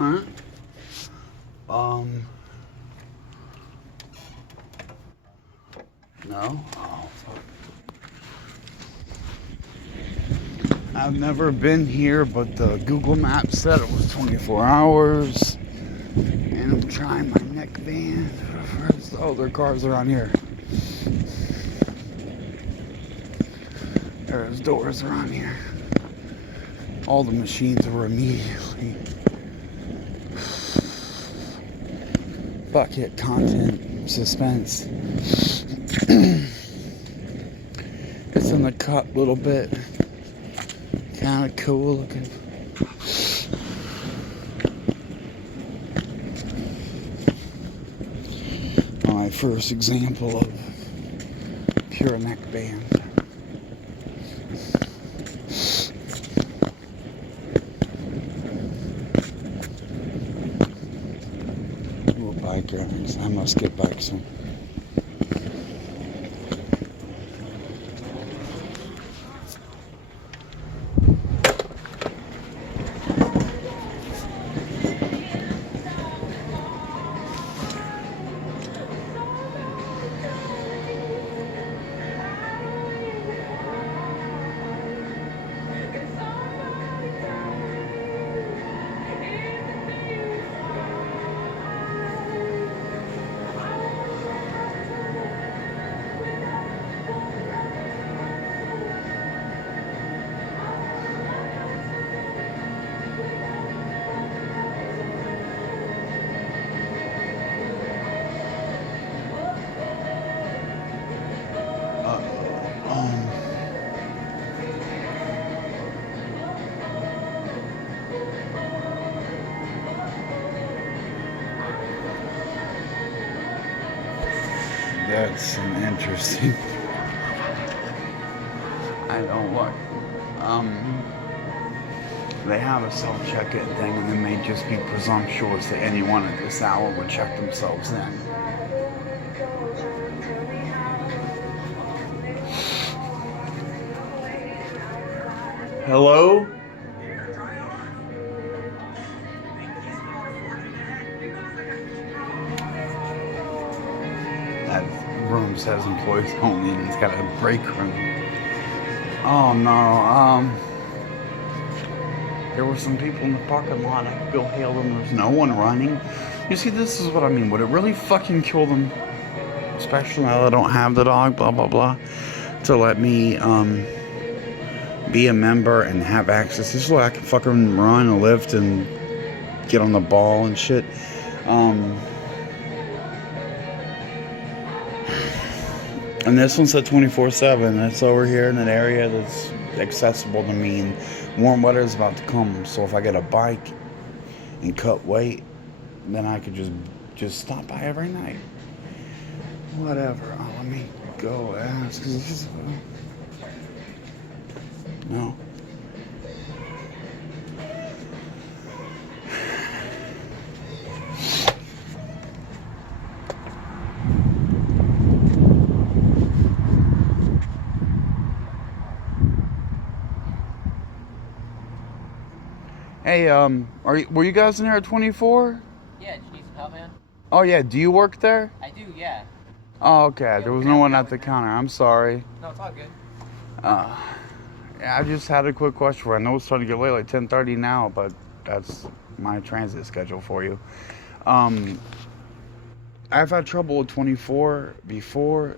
Huh? No? Oh, fuck. I've never been here, but the Google Maps said it was 24 hours. And I'm trying my neck band. Oh, there are cars around here. There's doors around here. All the machines were immediately bucket content suspense. It's in the cut a little bit. Kind of cool looking. My first example of pure neck band. Ooh, bike rings. I must get bikes soon. That's an interesting. I don't look. They have a self-check-in thing, and it may just be presumptuous that anyone at this hour would check themselves in. Hello? That room says employees only, and it's got a break room. Oh no, there were some people in the parking lot. I could go hail them. There's no one running. You see, this is what I mean. Would it really fucking kill them, especially now that I don't have the dog, blah, blah, blah, to let me, be a member and have access? This is where I can fucking run and lift and get on the ball and shit. And this one said 24/7. It's over here in an area that's accessible to me, and warm weather is about to come. So if I get a bike and cut weight, then I could just stop by every night. Whatever. Oh, let me go ask. No. Hey, were you guys in there at 24? Yeah, do you need some help, man? Oh yeah, do you work there? I do, yeah. Oh, okay. There was no one at the counter. I'm sorry. No, it's all good. Yeah, I just had a quick question for you. I know it's starting to get late, like 10:30 now, but that's my transit schedule for you. I've had trouble with 24 before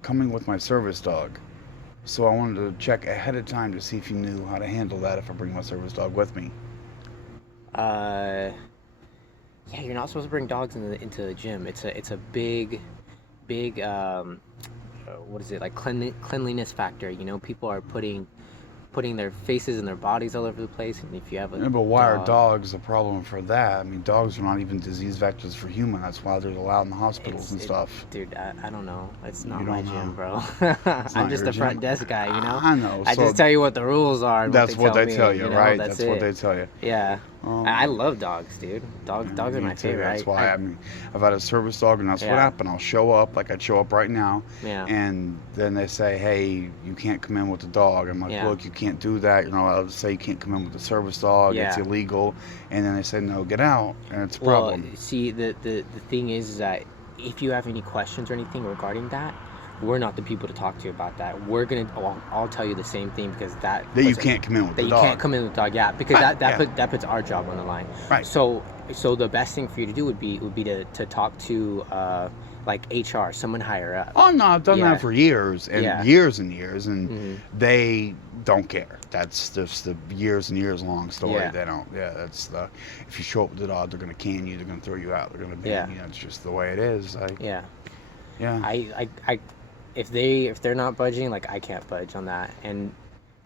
coming with my service dog. So I wanted to check ahead of time to see if you knew how to handle that if I bring my service dog with me. Yeah, you're not supposed to bring dogs into the gym. It's a big, what is it, like cleanliness factor. You know, people are putting their faces and their bodies all over the place, and if you have a Yeah, but why are dogs a problem for that? I mean, dogs are not even disease vectors for human. That's why they're allowed in the hospitals and stuff. Dude, I don't know. It's not You my don't gym, know. bro. It's I'm not just your a front gym. desk guy, you know? I know. I so just tell you what the rules are. And that's what they tell me, you, know? right? That's what it. they tell you. Yeah. I love dogs, dude. Dogs are Me my too. favorite. That's why I've had a service dog, and that's what Yeah. happened. I'll show up like I'd show up right now, Yeah. and then they say, "Hey, you can't come in with the dog." I'm like, Yeah. "Look, you can't do that. You're not allowed to say you can't come in with the service dog. It's Yeah. illegal." And then they say, "No, get out," and it's a problem. Well, see, the thing is that if you have any questions or anything regarding that, we're not the people to talk to about that. We're gonna, I'll tell you the same thing, because that You can't come in with that the you dog. can't come in with the dog. Yeah, because Right, that puts our job on the line. Right. So the best thing for you to do would be to talk to like HR, someone higher up. Oh no, I've done Yeah. that for years and Yeah. years and years, and Mhm. they don't care. That's just the years and years long story. Yeah. They don't. Yeah, that's the. If you show up with the dog, they're gonna can you. They're gonna throw you out. They're gonna ban Yeah. you. It's just the way it is. Yeah. Yeah. I if they're not budging, like, I can't budge on that. And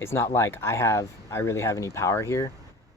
it's not like I really have any power here.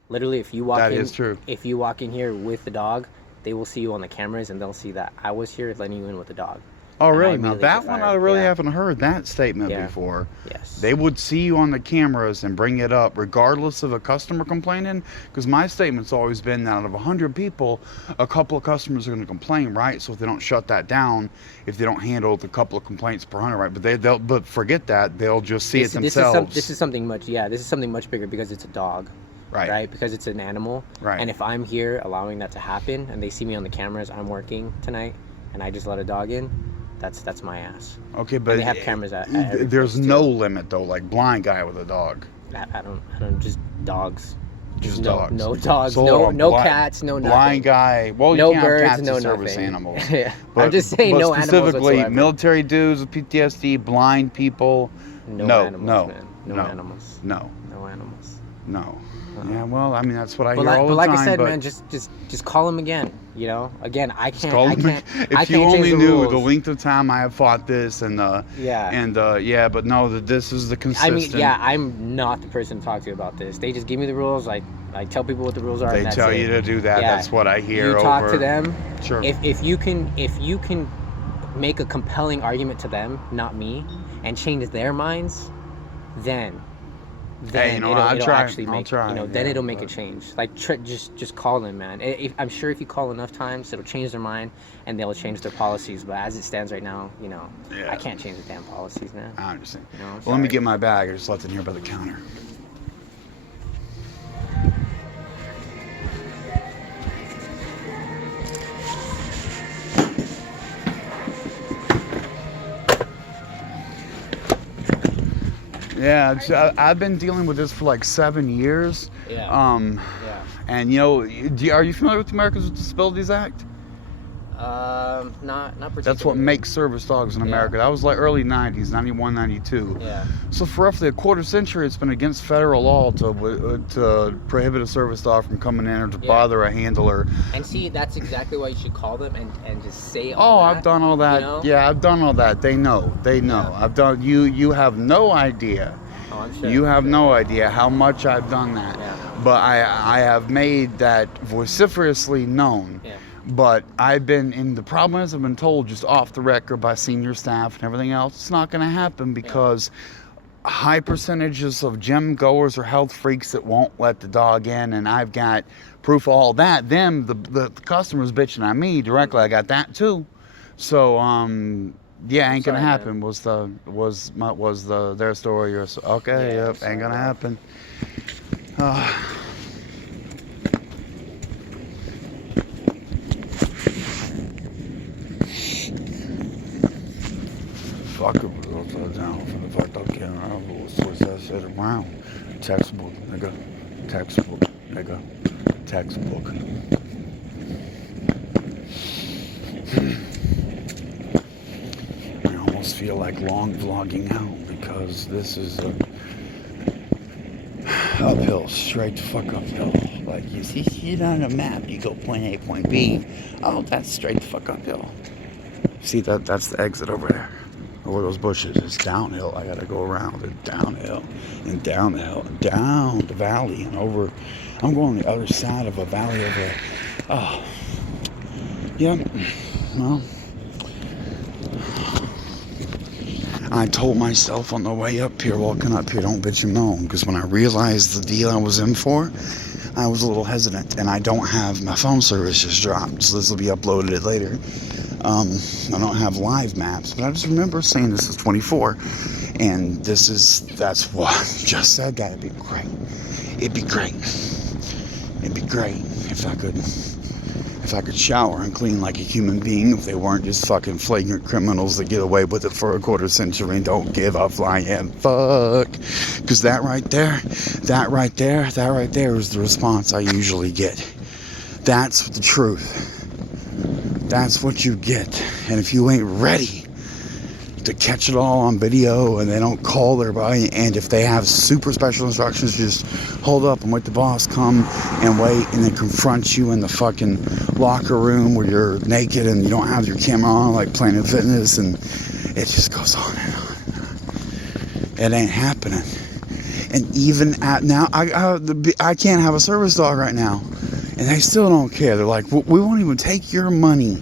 Literally, if you walk That in, is true. if you walk in here with the dog, they will see you on the cameras, and they'll see that I was here letting you in with the dog. Oh, And I really? Now immediately that get one, fired. I really Yeah. haven't heard that statement Yeah. before. Yes. They would see you on the cameras and bring it up, regardless of a customer complaining. Because my statement's always been that out of 100 people, a couple of customers are going to complain, right? So if they don't shut that down, if they don't handle the couple of complaints per 100, right? But but forget that, they'll just see it themselves. This is something much bigger, because it's a dog. Right. Because it's an animal. Right. And if I'm here allowing that to happen, and they see me on the cameras, I'm working tonight, and I just let a dog in, that's my ass. Okay, but they have cameras at every there's place, no too. limit though. Like blind guy with a dog. I don't just dogs. Just no, dogs. No dogs. So, no blind- cats. No nothing. Blind guy. Well, No you can't birds. have cats No as service nothing. animals. Yeah. I'm just saying but no animals specifically whatsoever. military dudes with PTSD, blind people. No animals, man. No no. animals. No. No animals. No. Yeah, well, I mean that's what I But hear all the like time. I said, but man, just call them again. You know, again, I can't. call I them- can't. if I you can't only change the knew rules. the length of time I have fought this and Yeah. but no, that this is the I consistent. mean, yeah, I'm not the person to talk to about this. They just give me the rules. I tell people what the rules are. They and that's tell it. you to do that. Yeah. That's what I hear. You talk over. to them. Sure. If you can make a compelling argument to them, not me, and change their minds, then Hey, you know, it'll, I'll it'll try. actually I'll make try, then yeah, it'll make a but- change. Like just call them, man. I'm sure if you call enough times, it'll change their mind and they'll change their policies. But as it stands right now, Yeah. I can't change the damn policies, man. I understand. You know, Well, let me sorry. get my bag. I just left it here by the counter. Yeah, I've been dealing with this for like 7 years. Yeah. Yeah. And are you familiar with the Americans with Disabilities Act? Not particularly. That's what makes service dogs in America. That was like early 90s, 91, 92. Yeah. So for roughly a quarter century, it's been against federal law to prohibit a service dog from coming in or to Yeah. bother a handler. And see, that's exactly why you should call them and just say Oh, all that. I've done all that. you know? Yeah, I've done all that. They know. Yeah. I've done. You have no idea. Oh, I'm sure. You have no idea how much I've done that. Yeah. But I have made that vociferously known. Yeah. But I've been told just off the record by senior staff and everything else, it's not going to happen because high percentages of gym goers are health freaks that won't let the dog in, and I've got proof of all that. The customers bitching at me directly, I got that too. So yeah, ain't gonna Sorry, happen. Was their story? Okay, Yeah, yep, sorry, ain't gonna man. happen. Fuck it, we'll upside down for the fact I can't remember what's that shit around. Textbook, nigga. Textbook, nigga. Textbook. I almost feel like long vlogging out because this is uphill, straight the fuck uphill. Like you see it on a map, you go point A, point B. Oh, that's straight the fuck uphill. See that's the exit over there. Over those bushes. It's downhill. I gotta go around it downhill and downhill and down the valley and over. I'm going the other side of a valley over. Oh, yeah. Well, I told myself on the way up here, walking up here, don't bitch and moan, because when I realized the deal I was in for, I was a little hesitant, and I don't have, my phone service just dropped, so this will be uploaded later. I don't have live maps, but I just remember saying this is 24, and that's what I just said. That it'd be great. It'd be great if I could shower and clean like a human being, if they weren't just fucking flagrant criminals that get away with it for a quarter century and don't give a flying fuck. Because that right there is the response I usually get. That's the truth. That's what you get. And if you ain't ready to catch it all on video, and they don't call their body, and if they have super special instructions, just hold up and wait the boss come and wait, and then confront you in the fucking locker room where you're naked and you don't have your camera on, like Planet Fitness, and it just goes on and on and on. It ain't happening. And even at now, I can't have a service dog right now, and they still don't care. They're like, we won't even take your money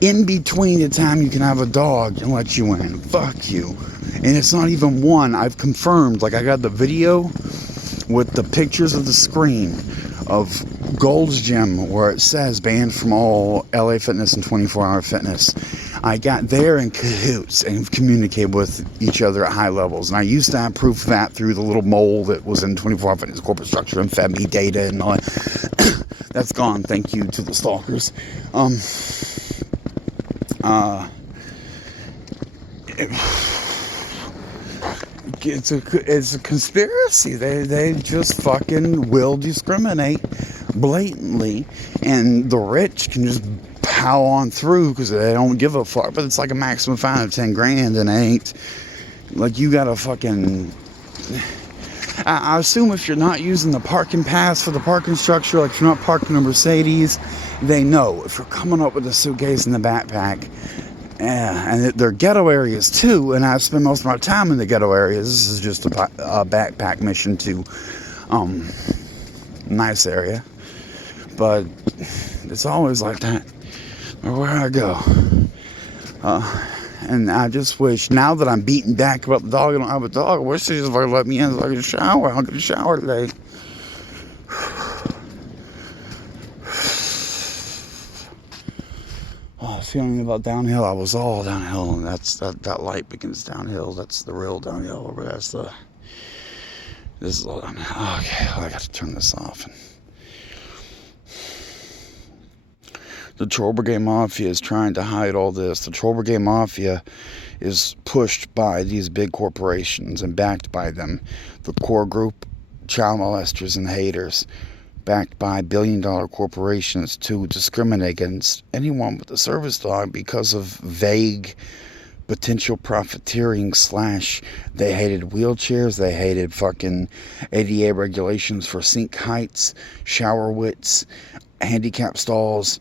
in between the time you can have a dog and let you in. Fuck you. And it's not even one. I've confirmed, like I got the video with the pictures of the screen of Gold's Gym where it says banned from all LA Fitness and 24-hour fitness. I got there in cahoots and communicated with each other at high levels. And I used to have proof of that through the little mole that was in 24-hour fitness corporate structure and fed me data and all that. That's gone. Thank you to the stalkers. It's a conspiracy. They just fucking will discriminate blatantly, and the rich can just pow on through because they don't give a fuck. But it's like a maximum fine of 10 grand, and it ain't like you gotta fucking. I assume if you're not using the parking pass for the parking structure, like if you're not parking a Mercedes, they know. If you're coming up with a suitcase and the backpack, and they're ghetto areas too, and I spend most of my time in the ghetto areas. This is just a backpack mission to nice area, but it's always like that where I go. And I just wish, now that I'm beaten back about the dog, I don't have a dog, I wish they just fucking let me in so I can shower. I'm gonna shower today. Oh, feeling about downhill, I was all downhill, and that light begins downhill. That's the real downhill, or this is all downhill. Okay, I got to turn this off. The Troll Brigade Mafia is trying to hide all this. The Troll Brigade Mafia is pushed by these big corporations and backed by them. The core group, child molesters and haters, backed by billion-dollar corporations to discriminate against anyone with a service dog because of vague potential profiteering / they hated wheelchairs, they hated fucking ADA regulations for sink heights, shower widths, handicap stalls,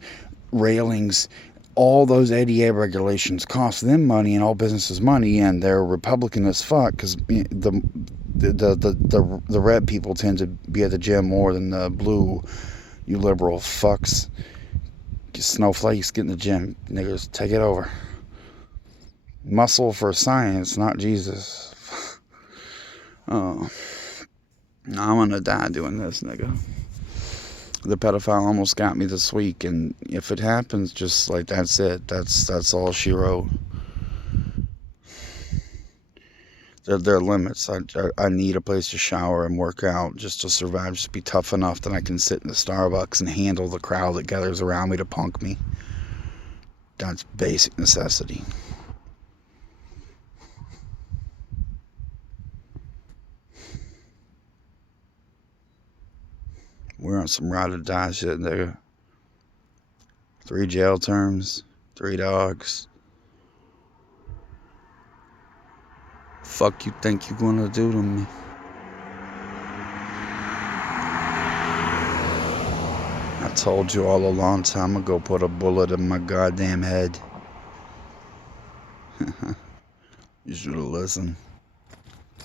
railings. All those ADA regulations cost them money and all businesses money, and they're Republican as fuck because the red people tend to be at the gym more than the blue. You liberal fucks, snowflakes, get in the gym, niggas, take it over. Muscle for science, not Jesus. Oh, I'm gonna die doing this, nigga. The pedophile almost got me this week, and if it happens, just like that's it. That's all she wrote. There are limits. I need a place to shower and work out just to survive. Just be tough enough that I can sit in the Starbucks and handle the crowd that gathers around me to punk me. That's basic necessity. We're on some ride or die shit, nigga. 3 jail terms, 3 dogs. Fuck you think you gonna do to me? I told you all a long time ago, put a bullet in my goddamn head. You should have listened.